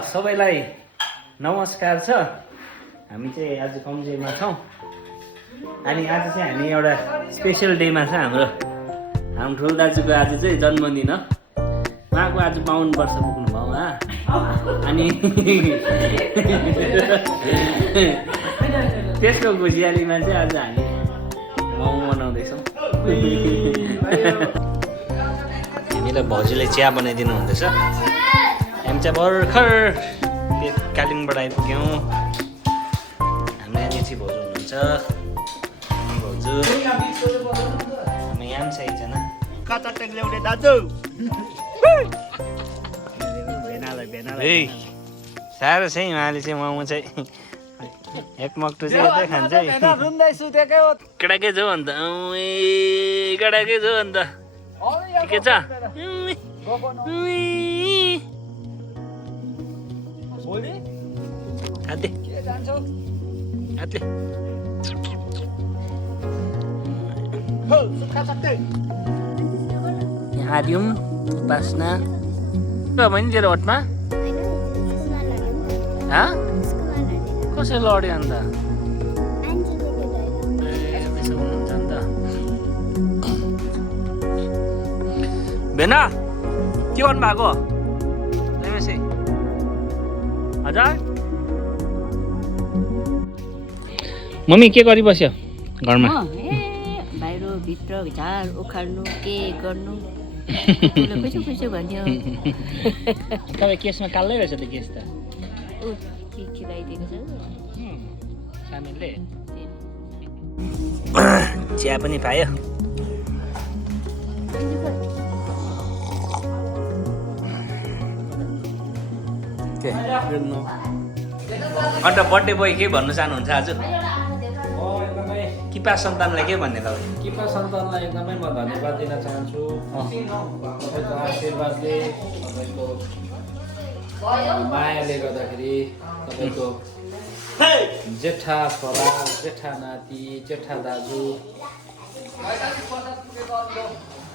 सबैलाई नमस्कार छ। हामी चाहिँ आज कमजोरीमा छौँ अनि आज चाहिँ हामी एउटा स्पेसल डेमा छ। हाम्रो ठुलो दाजुको आज चाहिँ जन्मदिन। उहाँको आज 52 वर्ष पुग्नुभयो उहाँ। अनि त्यसको खुसियालीमा चाहिँ आज हामी मोमो बनाउँदैछौँ। हामीलाई भाउजूले चिया बनाइदिनु हुँदैछ। हामी चाहिँ भर्खर कालिम्पोङबाट आइपुग्यौँ। हाम्रो यहाँ चाहिँ भाउजू हुनुहुन्छ। भाउजू हामी यहाँ पनि छ एकजना कता टेक ल्याउने दाजु। साह्रो छ है उहाँले चाहिँ मोमो चाहिँ एक मक्टु चाहिँ यतै खान्छ है। केटाकै जो अन्त केटाकै जो अन्त के छ हाते हाते यहाँ आर्यौँ उपासना भने तेरो ओठमा कसरी लड्यो अन्त? ए त्यसो हुनुहुन्छ अन्त। भेना के गर्नु भएको हजुर? मम्मी के गरिबस्यो घरमा? बाहिर भित्र झार उखाल्नु के गर्नु पैसा भन्यो। तपाईँ केसमा कालै रहेछ त केस त। के खिलाइदिएको छ सामीले चिया पनि पायो। अन्त बर्थडे बोय के भन्नु चाहनुहुन्छ आज? किपा सन्तानलाई के भन्ने तपाईँ? किपा सन्तानलाई एकदमै म धन्यवाद दिन चाहन्छु। तपाईँको आशीर्वादले, तपाईँको मायाले गर्दाखेरि तपाईँको जेठा छोरा, जेठा नाति, जेठा दाजु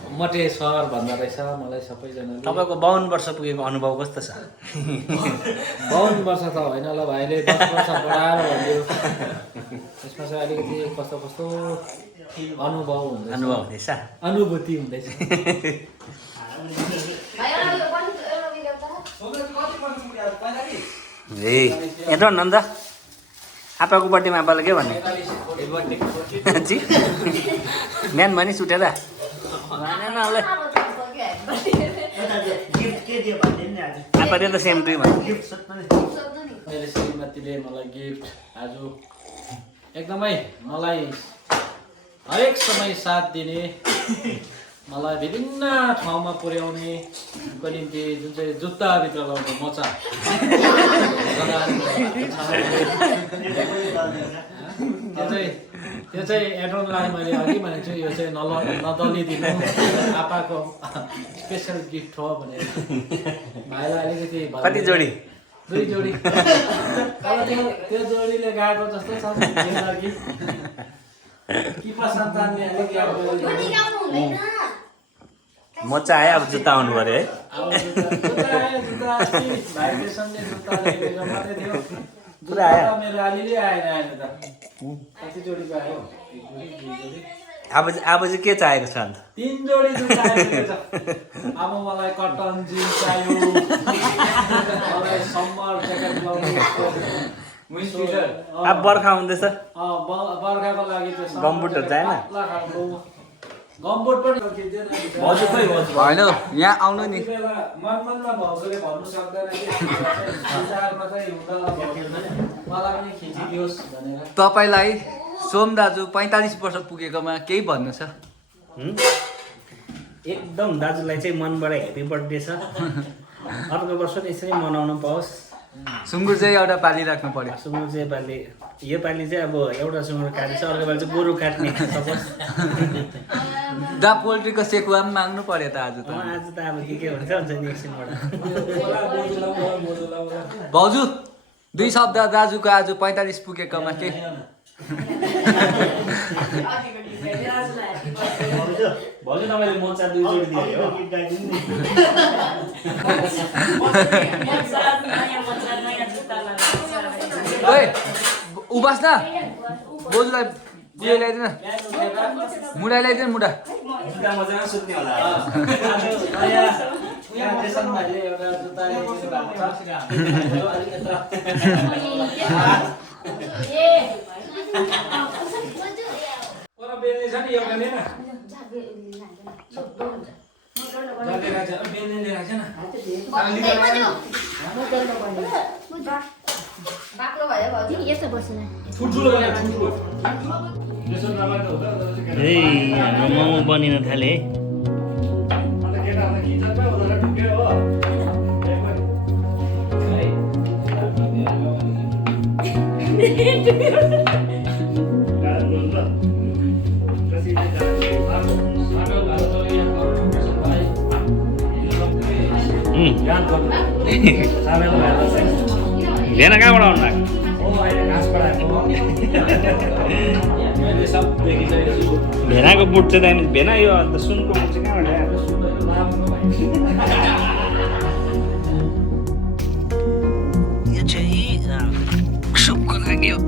मटे सर भन्दा रहेछ मलाई सबैजनाले। तपाईँको 52 वर्ष पुगेको अनुभव कस्तो छ? 52 वर्ष त होइन ल भाइले 10 वर्ष बढाएर भनिदियो। त्यसमा चाहिँ अलिकति कस्तो कस्तो अनुभव हुँदैछ, अनुभूति हुँदैछ। हेर्नु नन्द आपाको बर्थडेमा आपालाई के भन्ने? बिहान भनिस् उठेर भनेन होला आपाले त सेम टु भन्नु। मेरो श्रीमतीले मलाई गिफ्ट आज एकदमै मलाई हरेक समय साथ दिने, मलाई विभिन्न ठाउँमा पुर्याउने को निम्ति जुन चाहिँ जुत्ताभित्र लाउने मोचा त्यो चाहिँ एड्रोनलाई मैले अघि भनेको छु। यो चाहिँ नदलिदिनु, आपाको स्पेसल गिफ्ट हो भनेर भाइलाई अलिकति। कति जोडी? 2 जोडी। त्यो जोडीले गएको जस्तो छ जिन्दगी। किपा सन्तानले अलिक याद गरिदिनु। मोचा आयो, अब जुत्ता आउनु पऱ्यो है। पुरा आयो। मेरो अलिअलि आएन त। कति जोडीको आयो? अब चाहिँ के चाहिएको छ अन्त? 3 जोडी जुत्ता आएको छ। अब मलाई कटन जिन्स चाहियो, मलाई समर ज्याकेट लगाउनु। अब बर्खा आउँदैछ, बर्खाको लागि चाहिँ गम्बुटहरू चाहिएन? गम्बुट पनि होइन यहाँ आउनु नि। मनमनमा भाउजूले भन्नु सक्दैन कि विचारमा चाहिँ हुँदा मलाई पनि खिचिदियोस् भनेर। तपाईँलाई सोम दाजु 45 वर्ष पुगेकोमा केही भन्नु छ? एकदम दाजुलाई चाहिँ मनबाट ह्याप्पी बर्थडे छ। अर्को वर्ष यसरी मनाउनु पाओस्। सुँगुर चाहिँ एउटा पालिराख्नु पर्यो। सुँगुर चाहिँ यो पालि चाहिँ अब एउटा सुँगुर काटेछ, अर्को पालि चाहिँ गोरु काट्ने सपोज। दा पोल्ट्रीको सेकुवा पनि माग्नु पर्यो त आज त। आज त अब के हुन्छ नि एकछिनबाट। भाउजू 2 शब्द दाजुको आज 45 पुगेकोमा केही? भाउजू तपाईँले मोजा 2 जोडी दिए हो ओए उबास न बोजूलाई उयो ल्याइदिन मुढा ल्याइदिन मुढा जुत्ता मोजामा सुत्ने होला यहाँ देशन भाइले एउटा जुत्ता ल्याइदिनु भएको छ अलिक यत्र पर बेल्ने छ नि एउटा लिएन जति राख्छ बेल्ने लिएर छैन बाक्लो भयो भाउजू यस्तो बस्नु ठुल्ठुलो गरे ठुल्ठुलो यसो नभए त हुँदैन ए हाम्रो मोमो बनिन थाले है अन्त केटाहरु किचनमै उनीहरु ढुक्यो हो भेना कहाँबाट आउनु भएको भेनाको बुट चाहिँ दामी भेना यो अन्त सुनको बुट चाहिँ कहाँबाट ल्यायो यो चाहिँ सुपको लागि हो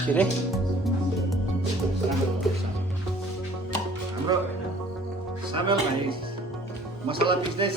के रे हाम्रो सामेल भाइ मसला पिस्दैछ